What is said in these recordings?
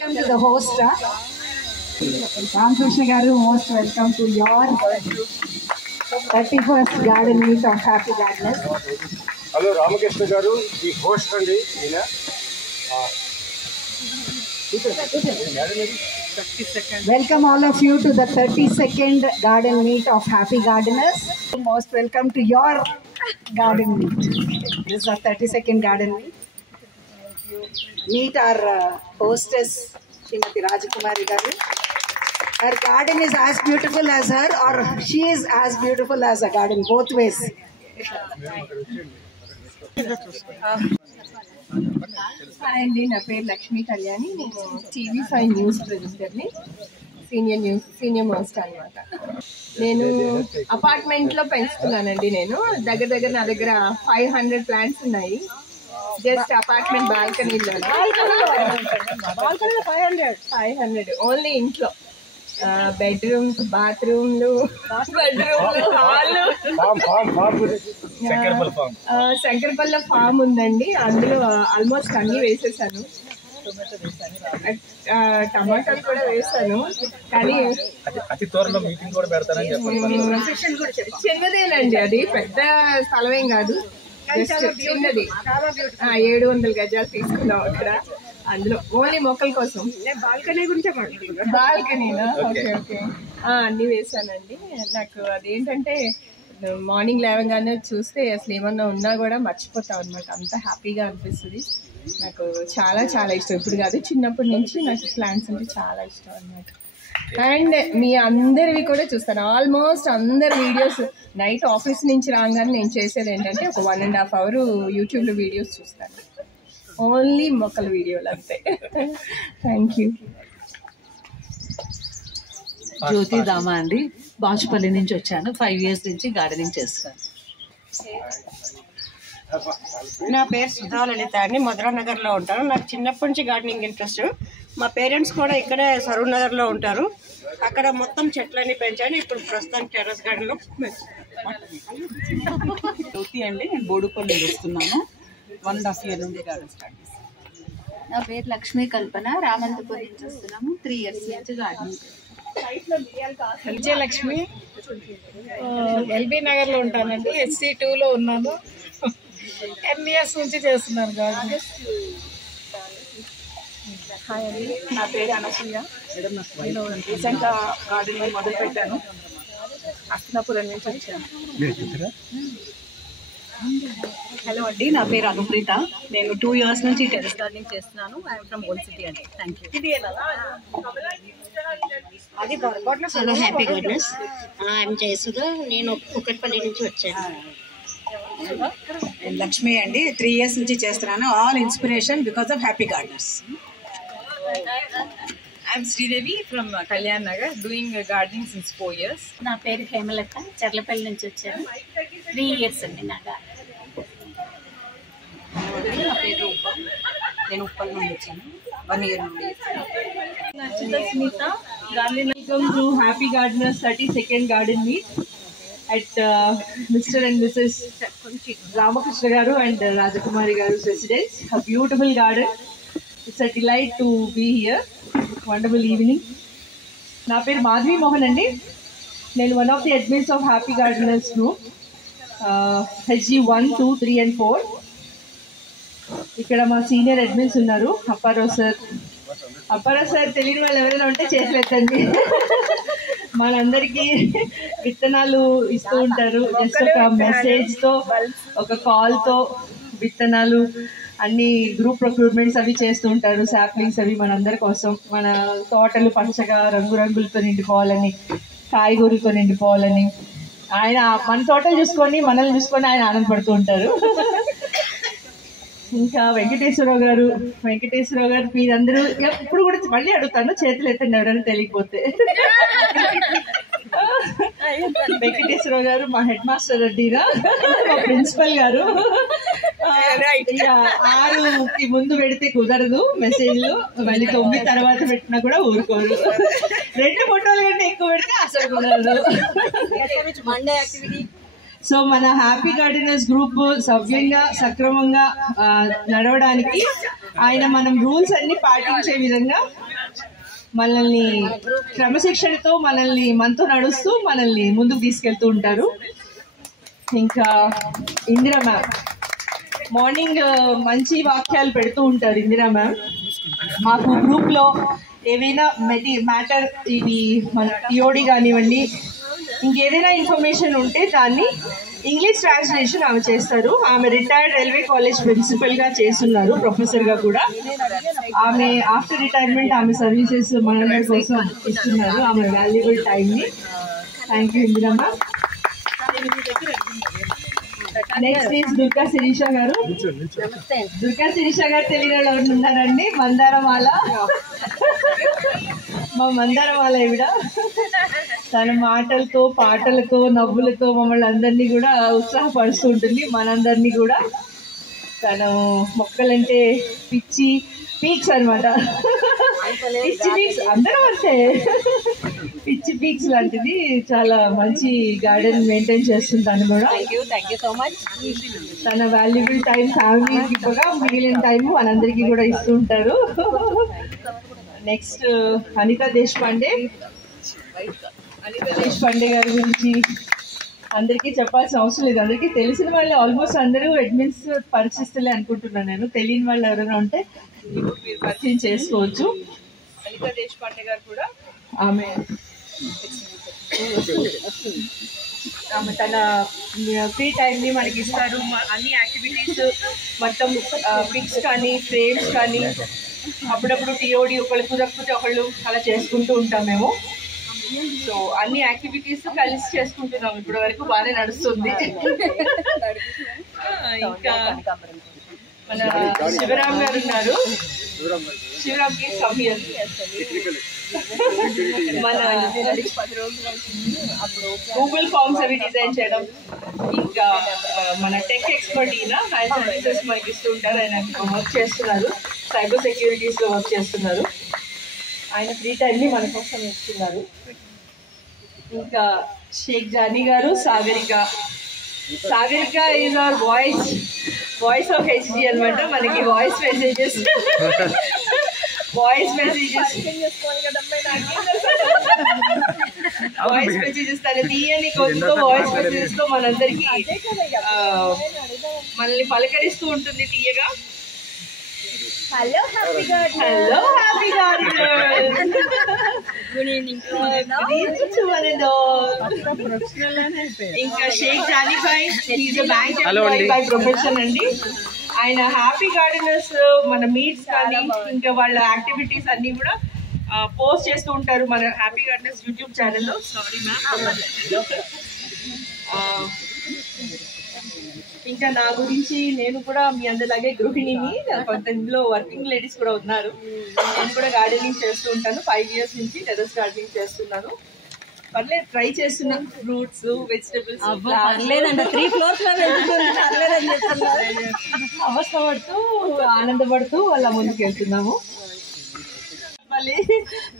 Welcome to the host. Ramkrishna Garu, most welcome to your 31st garden meet of Happy Gardeners. Hello, Ramakrishna Garu, the host andi. Welcome all of you to the 32nd garden meet of Happy Gardeners. Most welcome to your garden meet. This is our 32nd garden meet. Meet our hostess, Srimati Rajakumari Garu. Her garden is as beautiful as her, or she is as beautiful as a garden, both ways. Hi అండి, నా పేరు లక్ష్మీ కళ్యాణి. నేను TV5 news ప్రొడ్యూసర్ని, senior most అనమాట. నేను అపార్ట్మెంట్లో పెంచుతున్నానండి. నేను దగ్గర నా దగ్గర 500 ప్లాంట్స్ ఉన్నాయి. జస్ట్ అపార్ట్మెంట్ బాల్కనీలో 500 ఓన్లీ ఇంట్లో. బెడ్రూమ్స్, బాత్రూమ్లు, హాల్. శంకరపల్ల ఫామ్ ఉందండి. అందులో ఆల్మోస్ట్ అన్ని వేసేసాను. టమాటాలు కూడా వేసాను. కానీ చిన్నదేనండి, అది పెద్ద స్థలమేం కాదు, జస్ట్ చిన్నది. 700 గజాలు తీసుకున్నాం అక్కడ. అందులో ఓన్లీ మొక్కల కోసం. బాల్కనీ గురించి బాల్కనీనా? ఓకే ఓకే, అన్నీ వేసానండి. నాకు అదేంటంటే మార్నింగ్ లేవగానే చూస్తే అసలు ఏమన్నా ఉన్నా కూడా మర్చిపోతాం అనమాట. అంత హ్యాపీగా అనిపిస్తుంది. నాకు చాలా చాలా ఇష్టం. ఇప్పుడు కాదు, చిన్నప్పటి నుంచి నాకు ప్లాంట్స్ అంటే చాలా ఇష్టం అనమాట. అండ్ మీ అందరివి కూడా చూస్తాను. ఆల్మోస్ట్ అందరి వీడియోస్ నైట్ ఆఫీస్ నుంచి రాగానే నేను చేసేది ఏంటంటే ఒక 1.5 hours యూట్యూబ్లో వీడియోస్ చూస్తాను. ఓన్లీ మొక్కల వీడియోలు అంతే. Thank you. జ్యోతి దామా అండి, బాచుపల్లి నుంచి వచ్చాను. 5 years నుంచి గార్డెనింగ్ చేస్తాను. నా పేరు సుధా లలిత అండి, మధురానగర్లో ఉంటాను. నాకు చిన్నప్పటి నుంచి గార్డెనింగ్ ఇంట్రెస్ట్. మా పేరెంట్స్ కూడా ఇక్కడే సరూర్ నగర్లో ఉంటారు. అక్కడ మొత్తం చెట్లన్నీ పెంచాను. ఇప్పుడు ప్రస్తుతానికి టెర్రస్ గార్డెన్లో జ్యోతి అండి, నేను బోడుపల్లి వస్తున్నాను. 1.5 years నుండి గార్డెన్ స్టార్ట్ చేస్తాను. నా పేరు లక్ష్మీ కల్పన, రామంతపూర్ నుంచి వస్తున్నాము. 3 years నుంచి గార్డెనింగ్. విజయలక్ష్మి, ఎల్బీ నగర్లో ఉంటానండి. SC2లో ఉన్నాను. 10 years నుంచి చేస్తున్నాను గార్డెనింగ్. హాయ్ అండి, నా పేరు అనసూయ. నేను రీసెంట్గా గార్డెనింగ్ మొదలు పెట్టాను. అస్తినాపురం నుంచి వచ్చాను. హలో అండి, నా పేరు అనుప్రీత. నేను 2 years నుంచి టెర్రస్ గార్డెనింగ్ చేస్తున్నాను. ఐఎమ్ ఫ్రమ్ ఓల్డ్ సిటీ అండి. Thank you. Hello happy gardeners, I'm Jayasudha. నేను కుక్కట్పల్లి నుంచి వచ్చాను. లక్ష్మి అండి, 3 years నుంచి చేస్తున్నాను. All inspiration because of happy gardeners. I'm Sridevi from Kalyan Nagar, doing gardening since 4 years. నా పేరు హేమలత, చర్లపల్లి నుంచి వచ్చాను. 3 years అండి నా గార్డెన్. నా పేరు ఉప్ప, నేను ఉప్పల్ నుండి వచ్చాను. 1 year నుండి. Smita, welcome to Happy Gardeners 32nd Garden Meet at Mr. and Mrs. Ramakrishna Garu and Rajakumari Garu's residence. A beautiful garden. It's a delight to be here. Wonderful evening. Na peru Madhvi Mohan andi. Nenu one of the admins of Happy Gardeners group. HG 1, 2, 3 and 4. ఇక్కడ మా senior admins ఉన్నారు. Apparao sir తెలియని వాళ్ళు ఎవరైనా ఉంటే చేతులెత్తండి. మనందరికీ విత్తనాలు ఇస్తూ ఉంటారు. జస్ట్ ఒక మెసేజ్తో, ఒక కాల్తో విత్తనాలు అన్ని గ్రూప్ ప్రొక్యూర్మెంట్స్ అవి చేస్తూ ఉంటారు. శాప్లింగ్స్ అవి మనందరి కోసం, మన తోటలు పచ్చగా రంగురంగులతో నిండిపోవాలని, కాయగూరలతో నిండిపోవాలని. ఆయన మన తోటలు చూసుకొని, మనల్ని చూసుకొని ఆయన ఆనందపడుతూ ఉంటారు. ఇంకా వెంకటేశ్వరరావు గారు మీరందరూ ఇప్పుడు కూడా మళ్ళీ అడుగుతాను, చేతులు ఎత్తండి ఎవరైనా తెలియకపోతే. వెంకటేశ్వరరావు గారు మా హెడ్ మాస్టర్ అడ్డీనా, మా ప్రిన్సిపల్ గారు. 6కి ముందు పెడితే కుదరదు మెసేజ్లు, మళ్ళీ 9 తర్వాత పెట్టినా కూడా ఊరుకోరు. 2 photos కంటే ఎక్కువ పెడితే అసలు కుదరదు. సో మన హ్యాపీ గార్డెనర్స్ గ్రూప్ సవ్యంగా సక్రమంగా నడవడానికి ఆయన మనం రూల్స్ అన్ని పాటించే విధంగా మనల్ని క్రమశిక్షణతో మనతో నడుస్తూ మనల్ని ముందుకు తీసుకెళ్తూ ఉంటారు. ఇంకా ఇందిరా మ్యామ్ మార్నింగ్ మంచి వాక్యాలు పెడుతూ ఉంటారు. ఇందిరా మ్యామ్ మాకు గ్రూప్లో ఏవైనా మ్యాటర్ ఇది మన టిఓడి కానివ్వండి, ఇంకేదైనా ఇన్ఫర్మేషన్ ఉంటే దాన్ని ఇంగ్లీష్ ట్రాన్స్లేషన్ ఆమె చేస్తారు. ఆమె రిటైర్డ్ రైల్వే కాలేజ్ ప్రిన్సిపల్గా చేస్తున్నారు, ప్రొఫెసర్గా కూడా. ఆమె ఆఫ్టర్ రిటైర్మెంట్ ఆమె సర్వీసెస్ మనందరి కోసం ఇస్తున్నారు ఆమె వాల్యుబుల్ టైంని. Thank you Indiramma. Next is Durga Sirisha గారు. దుర్గా శిరీష గారు తెలియని వాళ్ళు ఉన్నారండి. మందారమాల, మా మందారమాల ఈవిడ. తన మాటలతో పాటలతో నవ్వులతో మమ్మల్ని అందరినీ కూడా ఉత్సాహపరుస్తూ ఉంటుంది, మనందరినీ కూడా. తను మొక్కలంటే పిచ్చి పీక్స్ అనమాట. పిచ్చి పీక్స్ అందరం అంతే, పిచ్చి పీక్స్ లాంటిది. చాలా మంచి గార్డెన్ మెయింటైన్ చేస్తుంది తను కూడా. Thank you so much. తన వాల్యుబుల్ టైం ఫ్యామిలీకి కూడా మిగిలిన టైం మనందరికీ కూడా ఇస్తూ ఉంటారు. నెక్స్ట్ అనితా దేశపాండే. అనితా దేశపాండే గారి గురించి అందరికీ చెప్పాల్సిన అవసరం లేదు, అందరికీ తెలిసిన వాళ్ళు ఆల్మోస్ట్ అందరూ అడ్మిన్స్ పరిచిస్తులే అనుకుంటున్నాను నేను. తెలియని వాళ్ళు ఎవరైనా ఉంటే ఇప్పుడు మీరు పరిచయం చేసుకోవచ్చు. అనితా దేశపాండే గారు కూడా ఆమె తన ఫ్రీ టైంని మనకి ఇస్తారు. అన్ని యాక్టివిటీస్ మొత్తం పిక్స్ కానీ ఫ్రేమ్స్ కానీ అప్పుడప్పుడు టిఓడి ఒకళ్ళు కుదరకపోతే ఒకళ్ళు అలా చేసుకుంటూ ఉంటాం మేము. సో అన్ని యాక్టివిటీస్ కలిసి చేసుకుంటున్నాం ఇప్పటి వరకు, బాగానే నడుస్తుంది. ఇంకా మన శివరామ్ గారు ఉన్నారు. శివరామ్ కి సమయం మన గూగుల్ ఫార్మ్స్ అవి డిజైన్ చేయడం, ఇంకా మన టెక్ ఎక్స్పర్ట్ ఈయన, ఆయన సర్వీసెస్ మనకి ఇస్తూ ఉంటారు. ఆయన వర్క్ చేస్తున్నారు, సైబర్ సెక్యూరిటీస్ లో వర్క్ చేస్తున్నారు. ఆయన ఫ్రీ టైంని మన కోసం ఇస్తున్నారు. ఇంకా షేక్ జానీ గారు. Sagarika is our voice of HD అనమాట. మనకి వాయిస్ మెసేజెస్ తన తీయని కొద్దితో వాయిస్ మెసేజెస్ తో మనందరికి మనల్ని పలకరిస్తూ ఉంటుంది తీయగా. Hello happy garden. Good evening. ఇంకా Shaik Jani bhai, is a bank employee by profession అండి. ఆయన హ్యాపీ గార్డెనర్స్ మన మీట్స్ కానీ ఇంకా వాళ్ళ యాక్టివిటీస్ అన్ని కూడా పోస్ట్ చేస్తూ ఉంటారు మన హ్యాపీ గార్డెనర్స్ యూట్యూబ్ ఛానల్లో. Sorry ma'am. ఇంకా నా గురించి, నేను కూడా మీ అందరిలాగే గృహిణిని. కొంత ఇందులో వర్కింగ్ లేడీస్ కూడా ఉన్నారు. నేను కూడా గార్డెనింగ్ చేస్తూ ఉంటాను. 5 years నుంచి టెర్రస్ గార్డెనింగ్ చేస్తున్నాను. పర్లేదు, ట్రై చేస్తున్నా. ఫ్రూట్స్, వెజిటబుల్స్ పర్లేదండి, 3 floors లో పర్లేదని చెప్తున్నారు. అవస్థపడుతూ ఆనందపడుతూ అలా ముందుకు వెళ్తున్నాము. మళ్ళీ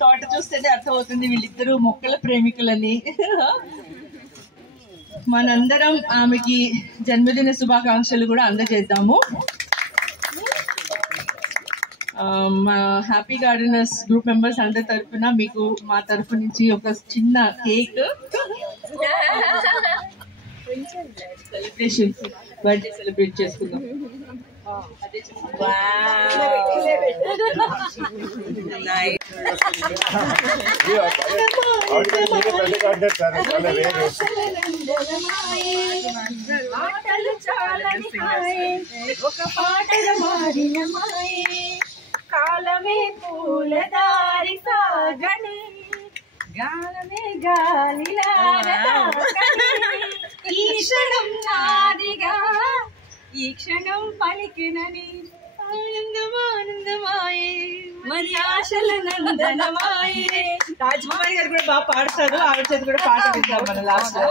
తోట చూస్తేనే అర్థమవుతుంది వీళ్ళిద్దరూ మొక్కల ప్రేమికులని. మనందరం ఆమెకి జన్మదిన శుభాకాంక్షలు కూడా అందజేద్దాము. మా హ్యాపీ గార్డెనర్స్ గ్రూప్ మెంబర్స్ అందరి తరఫున మీకు మా తరఫు నుంచి ఒక చిన్న కేక్ సెలబ్రేషన్, బర్త్డే సెలబ్రేట్ చేసుకుందాం. ఒక పాటల మారిన మాయే, కాలమే పూలదారి సాగని, గాలమే గాలిలాగా ఈ క్షణం నాదిగా, ఈ క్షణం పలికినని ఆనందమానందమాయే, మరి ఆశల నందనమాయే. రాజ్కుమారి గారు కూడా బాగా పాడతారు, ఆవిడ చేతి కూడా పాట వింటాం మన లాస్ట్ లో.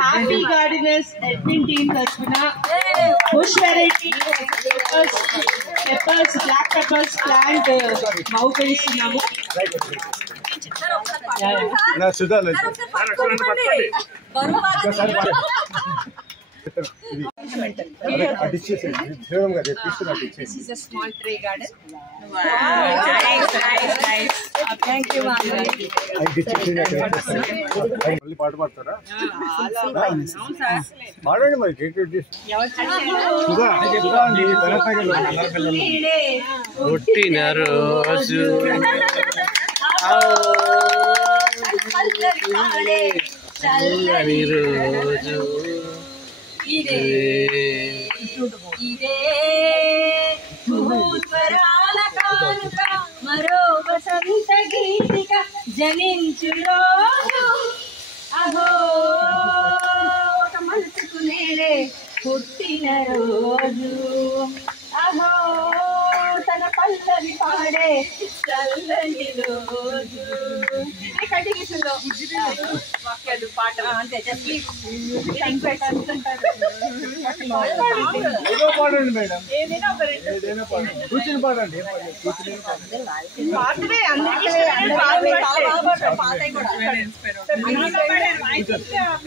హ్యాపీ గార్డెనర్స్ అడ్మిన్ టీమ్ తరఫున bush variety peppers, black peppers plant బహుకరిస్తున్నాము. This is a small tree garden. Thank you, పాట పాడతారా? పాడండి మరి. పుట్టిన రోజు చల్లని రోజు ఇదే భూస్వరాల కానుక మరో వసంత గీతిక జనించు రోజు. అహో ఒక మనసుకు నేడే పుట్టిన రోజు. అహో తన పల్లవి పాడే చల్లని రోజు. కంటిన్యూషన్లో వాక్యాలు పాట అంతే. జస్ట్ పాడండి మేడం. ఏదైనా ఒక ఏదైనా పాడండి. కూర్చుని పాడండి.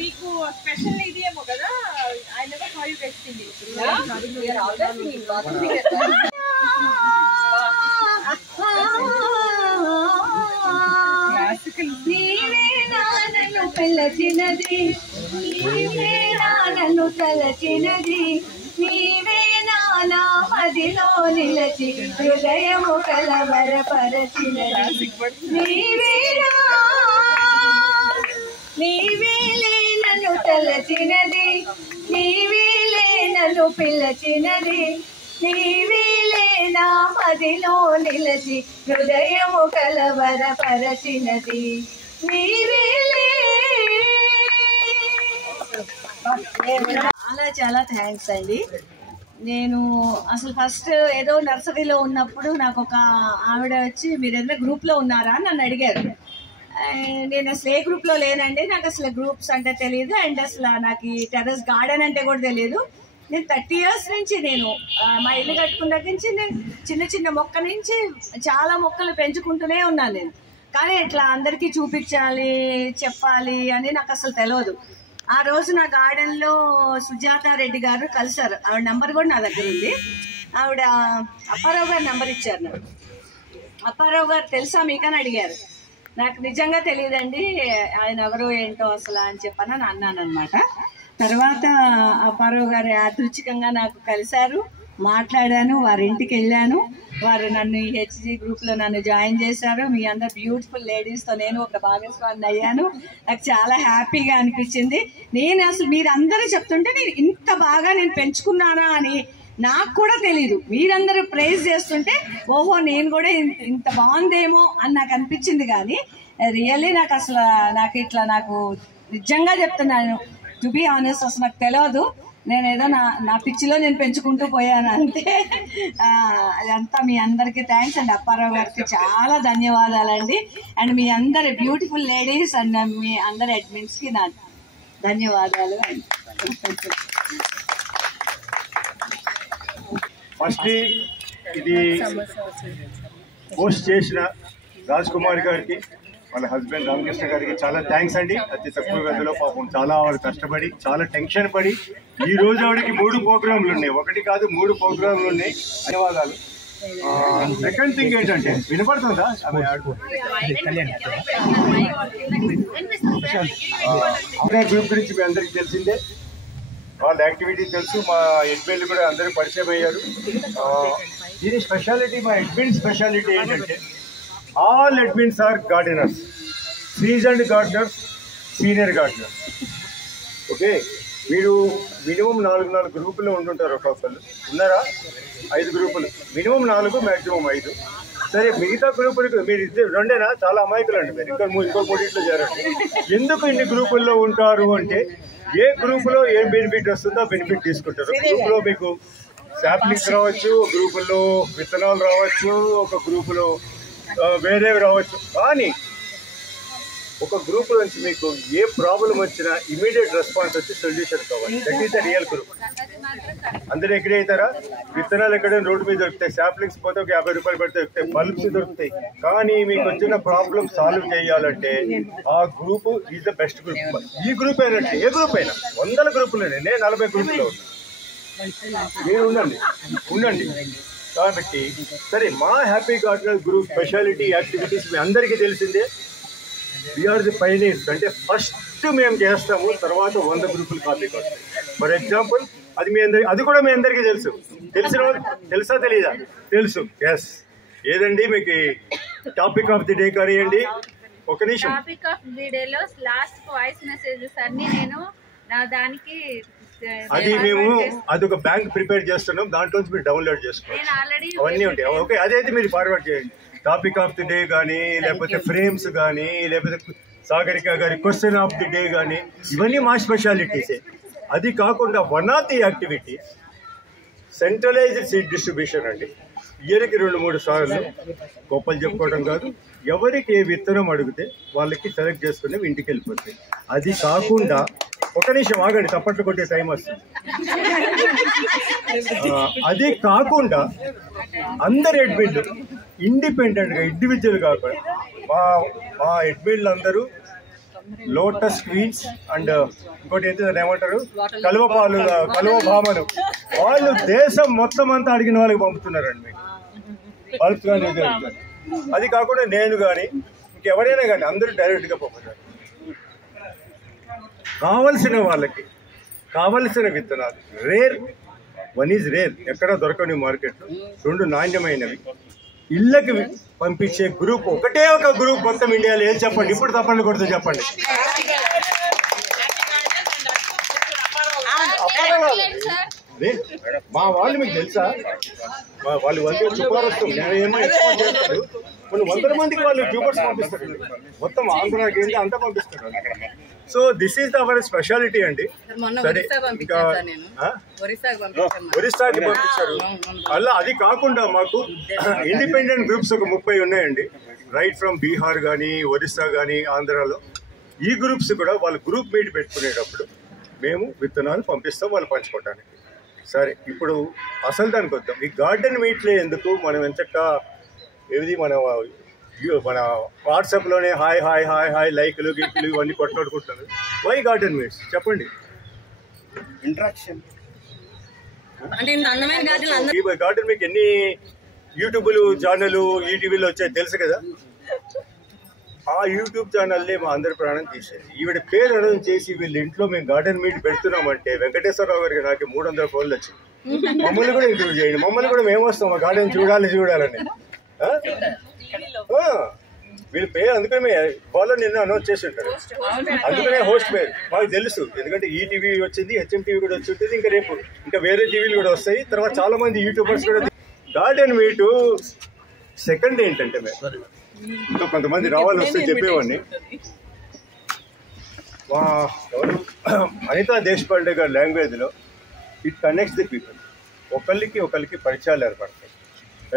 మీకు స్పెషల్ ఇది ఏమో కదా, I never saw you get singing. నీవే నానను పిలచినది, నీవే నానను తలచినది, నీవే నానా మదిలో నిలచి హృదయము కలవరపరచినది. నీవేలే నన్ను తలచినది, నీవేలే నన్ను పిలచినది, నీవేలే నా మదిలో నిలచి హృదయము కలవరపరచినది. నీవేలే. చాలా చాలా థ్యాంక్స్ అండి. నేను అసలు ఫస్ట్ ఏదో నర్సరీలో ఉన్నప్పుడు నాకు ఒక ఆవిడ వచ్చి మీరు ఏదైనా గ్రూప్లో ఉన్నారా అని నన్ను అడిగారు. నేను అసలు ఏ గ్రూప్లో లేనండి, నాకు అసలు గ్రూప్స్ అంటే తెలియదు, అండ్ అసలు నాకు ఈ టెర్రస్ గార్డెన్ అంటే కూడా తెలియదు. నేను 30 years నుంచి నేను మా ఇల్లు కట్టుకున్న దగ్గర నుంచి నేను చిన్న చిన్న మొక్క నుంచి చాలా మొక్కలు పెంచుకుంటూనే ఉన్నాను నేను. కానీ ఇట్లా అందరికీ చూపించాలి చెప్పాలి అని నాకు అసలు తెలియదు. ఆ రోజు నా గార్డెన్లో సుజాత రెడ్డి గారు కలిసారు. ఆవిడ నెంబర్ కూడా నా దగ్గర ఉంది. ఆవిడ అప్పారావు గారు నెంబర్ ఇచ్చారు నాకు. అప్పారావు గారు తెలుసా మీకని అడిగారు. నాకు నిజంగా తెలియదండి ఆయన ఎవరో ఏంటో అసలు అని చెప్పని అన్నాను అనమాట. తర్వాత అప్పారావు గారు యాదృచ్ఛికంగా నాకు కలిశారు, మాట్లాడాను, వారి ఇంటికి వెళ్ళాను. వారు నన్ను ఈ హెచ్జీ గ్రూప్లో నన్ను జాయిన్ చేశారు. మీ అందరు బ్యూటిఫుల్ లేడీస్తో నేను ఒక భాగస్వామిని అయ్యాను. నాకు చాలా హ్యాపీగా అనిపించింది. నేను అసలు మీరందరూ చెప్తుంటే నేను ఇంత బాగా నేను పెంచుకున్నానా అని నాకు కూడా తెలీదు. మీరందరూ ప్రైజ్ చేస్తుంటే ఓహో నేను కూడా ఇంత బాగుందేమో అని నాకు అనిపించింది. కానీ రియల్లీ నాకు అసలు నాకు నిజంగా చెప్తున్నాను, టు బీ ఆనెస్ట్, అసలు నాకు తెలియదు. నేను ఏదో నా పిచ్చిలో నేను పెంచుకుంటూ పోయాను అంతే. అదంతా మీ అందరికీ థ్యాంక్స్ అండి. అప్పారావు గారికి చాలా ధన్యవాదాలండి. అండ్ మీ అందరి బ్యూటిఫుల్ లేడీస్ అండ్ మీ అందరి అడ్మిన్స్కి నా ధన్యవాదాలు. ఫస్ట్ ఇది పోస్ట్ చేసిన రాజ్ కుమార్ గారికి, వాళ్ళ హస్బెండ్ రామకృష్ణ గారికి చాలా థ్యాంక్స్ అండి. అతి తక్కువ గదిలో పాపం చాలా ఆవిడ కష్టపడి చాలా టెన్షన్ పడి ఈ రోజు ఆవిడకి 3 ప్రోగ్రాంలు ఉన్నాయి. 1 కాదు 3 ప్రోగ్రాంలు ఉన్నాయి. ధన్యవాదాలు. సెకండ్ థింగ్ ఏంటంటే వినపడుతుందా? గ్రూప్ గురించి మీ అందరికీ తెలిసిందే, వాళ్ళ యాక్టివిటీ తెలుసు. మా అడ్మిన్లు కూడా అందరూ పరిచయం అయ్యారు. దీని స్పెషాలిటీ, మా అడ్మిన్ స్పెషాలిటీ ఏంటంటే all admins are gardeners, seasoned gardeners, senior gardeners. Okay, మీరు మినిమం 4 గ్రూపులు ఉంటుంటారు. ఒక్కొక్కరు ఉన్నారా? 5 గ్రూపులు, మినిమం 4, మ్యాక్సిమం 5. సరే, మిగతా గ్రూపులకు మీరు 2 చాలా అమాయకులు అండి. మీరు ఇంకో 3 చేరండి. ఎందుకు ఇన్ని గ్రూపుల్లో ఉంటారు అంటే ఏ గ్రూపులో ఏం బెనిఫిట్ వస్తుందో బెనిఫిట్ తీసుకుంటారు. గ్రూపులో మీకు శాంప్లింగ్స్ రావచ్చు, గ్రూపుల్లో విత్తనాలు రావచ్చు, ఒక గ్రూపులో వేరేవి రావచ్చు. కానీ ఒక గ్రూప్ నుంచి మీకు ఏ ప్రాబ్లం వచ్చినా ఇమీడియట్ రెస్పాన్స్ వచ్చి సొల్యూషన్ కావాలి. That is the real group. అందరూ ఎగ్రీ అవుతారా? విత్తనాలు ఎక్కడైనా రోడ్డు మీద దొరుకుతాయి, శాప్లింగ్స్ పోతే ఒక 50 రూపాయలు పెడితే దొరుకుతాయి, బల్బ్స్ దొరుకుతాయి. కానీ మీకు వచ్చిన ప్రాబ్లం సాల్వ్ చేయాలంటే ఆ group is the best group. ఈ గ్రూప్ అయినట్టు ఏ గ్రూప్ అయినా 100 గ్రూపులు, నేను 40 గ్రూపుల్లో ఉన్నాను. మీరు ఉండండి. కాబట్టి సరే, మా happy gardeners group speciality activities మీ అందరికీ తెలిసిందే. We are the pioneers. అంటే ఫస్ట్ మేము చేస్తాము, తర్వాత 100 గ్రూపులు కాపీ కొడతాం. ఫర్ ఎగ్జాంపుల్ అది కూడా మీ అందరికీ తెలిసిన వాళ్ళు తెలుసా తెలీదా? తెలుసు. ఎస్. ఏదండి మీకు టాపిక్ ఆఫ్ ది డే కానివ్వండి. ఒక నిమిషం. టాపిక్ ఆఫ్ ది డే లో లాస్ట్ వాయిస్ మెసేజెస్ అన్ని నేను దానికి మేము అదొక బ్యాంక్ ప్రిపేర్ చేస్తున్నాం, దాంట్లో మీరు డౌన్లోడ్ చేసుకోండి. అవన్నీ ఉంటాయి. ఓకే, అదైతే మీరు ఫార్వర్డ్ చేయండి. టాపిక్ ఆఫ్ ది డే కానీ, లేకపోతే ఫ్రేమ్స్ కానీ, లేకపోతే సాగరిక గారి క్వశ్చన్ ఆఫ్ ది డే కానీ, ఇవన్నీ మా స్పెషాలిటీసే. అది కాకుండా one of the activity centralised seed distribution అండి. ఇయర్కి 2-3 సార్లు గొప్పలు చెప్పుకోవడం కాదు, ఎవరికి ఏ విత్తనం అడిగితే వాళ్ళకి సెలెక్ట్ చేసుకుని ఇంటికి వెళ్ళిపోతాయి. అది కాకుండా ఒక నిమిషం ఆగండి, తప్పట్లు కొట్టే టైం వస్తుంది. అది కాకుండా అందరు అడ్మిన్లు ఇండిపెండెంట్గా, ఇండివిజువల్ కాకుండా మా అడ్మిన్లు అందరూ లోటస్ క్వీన్స్ అండ్ ఇంకోటి ఏంటంటే ఏమంటారు, కలువ భామలు, వాళ్ళు దేశం మొత్తం అంతా అడిగిన వాళ్ళకి పంపుతున్నారండి మీకు బల్బ్స్ కానీ. అది కాకుండా నేను కానీ ఇంకెవరైనా కానీ అందరూ డైరెక్ట్గా పంపుతారు. కావలసిన వాళ్ళకి కావలసిన విత్తనాలు రేర్, 1 ఈజ్ రేర్, ఎక్కడ దొరకని మార్కెట్లో. 2 నాణ్యమైనవి ఇళ్ళకి పంపించే గ్రూప్ ఒకటే ఒక గ్రూప్ మొత్తం ఇండియాలో. ఏం చెప్పండి? ఇప్పుడు తప్పండి కొడుతూ చెప్పండి. మా వాళ్ళు మీకు తెలుసా? వాళ్ళు వచ్చే చుపారస్తు ఏమో ఎక్స్పోర్ట్ చేస్తారు. కొన్ని 100 మందికి వాళ్ళు ట్యూబర్స్ పంపిస్తారు, మొత్తం ఆంధ్రాకి ఏంటి అంతా పంపిస్తారు. So this is our speciality అండి. సరే, ఇంకా ఒరిస్సాకి పంపించారు. అలా అది కాకుండా మాకు ఇండిపెండెంట్ గ్రూప్స్ ఒక 30 ఉన్నాయండి. రైట్ ఫ్రమ్ బీహార్ కానీ, ఒరిస్సా కానీ, ఆంధ్రాలో. ఈ గ్రూప్స్ కూడా వాళ్ళు గ్రూప్ మీట్ పెట్టుకునేటప్పుడు మేము విత్తనాలు పంపిస్తాం వాళ్ళు పంచుకోవడానికి. సరే, ఇప్పుడు అసలు దానికి వద్దాం. ఈ గార్డెన్ మీట్లో ఎందుకు మనం ఎంచక్క ఏది మన వాట్సాప్లోనే హాయ్ హాయ్ హాయ్ హాయ్ లైక్లు గిక్లు ఇవన్నీ కొట్లాడుకుంటున్నారు. వై గార్డెన్ మీట్స్ చెప్పండి? ఇంట్రాక్షన్. ఈ గార్డెన్ మీకు ఎన్ని యూట్యూబ్లు ఛానల్, ఈటీవీలో వచ్చాయి తెలుసు కదా. ఆ యూట్యూబ్ ఛానల్ని మా అందరి ప్రాణం తీసేది. ఈవిడ పేరు అనౌన్స్ చేసి వీళ్ళ ఇంట్లో మేము గార్డెన్ మీట్ పెడుతున్నామంటే వెంకటేశ్వరరావు గారికి నాకు 300 ఫోన్లు వచ్చింది. మమ్మల్ని కూడా ఇంటర్వ్యూ చేయండి, మమ్మల్ని కూడా మేము వస్తాం ఆ గార్డెన్ చూడాలని. వీళ్ళ పేరు అందుకని ఫాలో నిన్న అనౌన్స్ చేసి ఉంటారు, అందుకనే హోస్ట్ పేరు మాకు తెలుసు. ఎందుకంటే ఈటీవీ వచ్చింది, HMTV కూడా వచ్చి ఉంటుంది, ఇంకా వేరే టీవీలు కూడా వస్తాయి. తర్వాత చాలా మంది యూట్యూబర్స్ కూడా. గార్డెన్ మీటు సెకండ్ ఏంటంటే ఇంకా కొంతమంది రావాలి వస్తే చెప్పేవాడిని. అనితా దేశపాండే గారి లాంగ్వేజ్లో ఇట్ కనెక్ట్స్ ది పీపుల్. ఒకరికి పరిచయాలు ఏర్పడతాయి.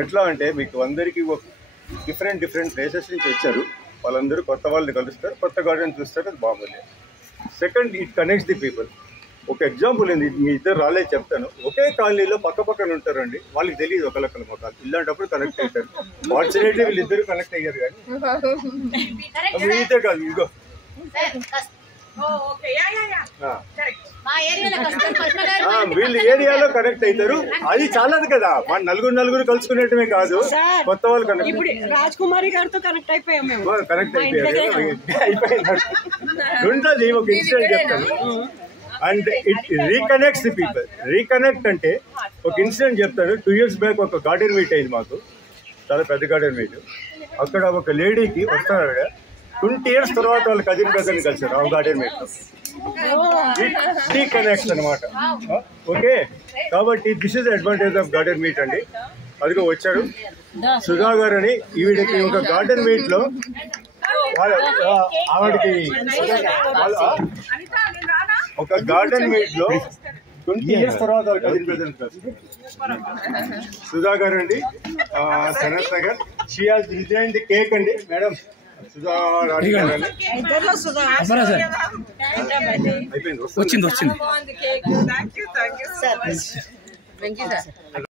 ఎట్లా అంటే మీకు అందరికీ డిఫరెంట్ ప్లేసెస్ నుంచి వచ్చారు, వాళ్ళందరూ కొత్త వాళ్ళని కలుస్తారు, కొత్త గార్డెన్ చూస్తారు, అది బాగుంది. Second, it connects the people. ఒక ఎగ్జాంపుల్ ఏంది, మీ ఇద్దరు రాలేదు చెప్తాను. ఒకే కాలనీలో పక్కన ఉంటారండి, వాళ్ళకి తెలియదు ఒకళ్ళొక్కళ్ళ మొక్కలు. ఇలాంటప్పుడు కనెక్ట్ అవుతారు. ఫార్చునేట్లీ వీళ్ళిద్దరు కనెక్ట్ అయ్యారు. కానీ మీతో కాదు, ఇదిగో వీళ్ళు ఏరియాలో కనెక్ట్ అవుతారు. అది చాలదు కదా, మన నలుగురు కలుసుకునేటమే కాదు, కొత్త వాళ్ళు కనెక్ట్. రాజ్ కుమారి గారితో కనెక్ట్ అయిపోయాం. కనెక్ట్ అయిపోయింది. ఒక ఇన్సిడెంట్ చెప్తాను. And it reconnects the people. Reconnect అంటే ఒక ఇన్సిడెంట్ చెప్తాను. 2 years బ్యాక్ ఒక గార్డెన్ మీట్ అయింది మాకు, చాలా పెద్ద గార్డెన్ మీట్. అక్కడ ఒక లేడీకి వస్తారు 20 years తర్వాత వాళ్ళ కజిన్ బ్రదర్ని కలిసారు ఆ గార్డెన్ మీట్. రీకనెక్ట్స్ అనమాట. ఓకే, కాబట్టి this is advantage of garden meet అండి. అదిగో వచ్చాడు సుధా గారు అని. ఈవిడకి ఒక గార్డెన్ మీట్ లో ఆవిడకి ఒక గార్డెన్ మీట్ లో 20 years తర్వాత కజిన్ బ్రదర్ని కలిసారు. సుధా గారు అండి, Sanath Nagar. She has design the cake అండి. మేడం సుధా రాణి గారు ఇద్దరులో సుధా వచ్చింది కేక్ థ్యాంక్ యూ సార్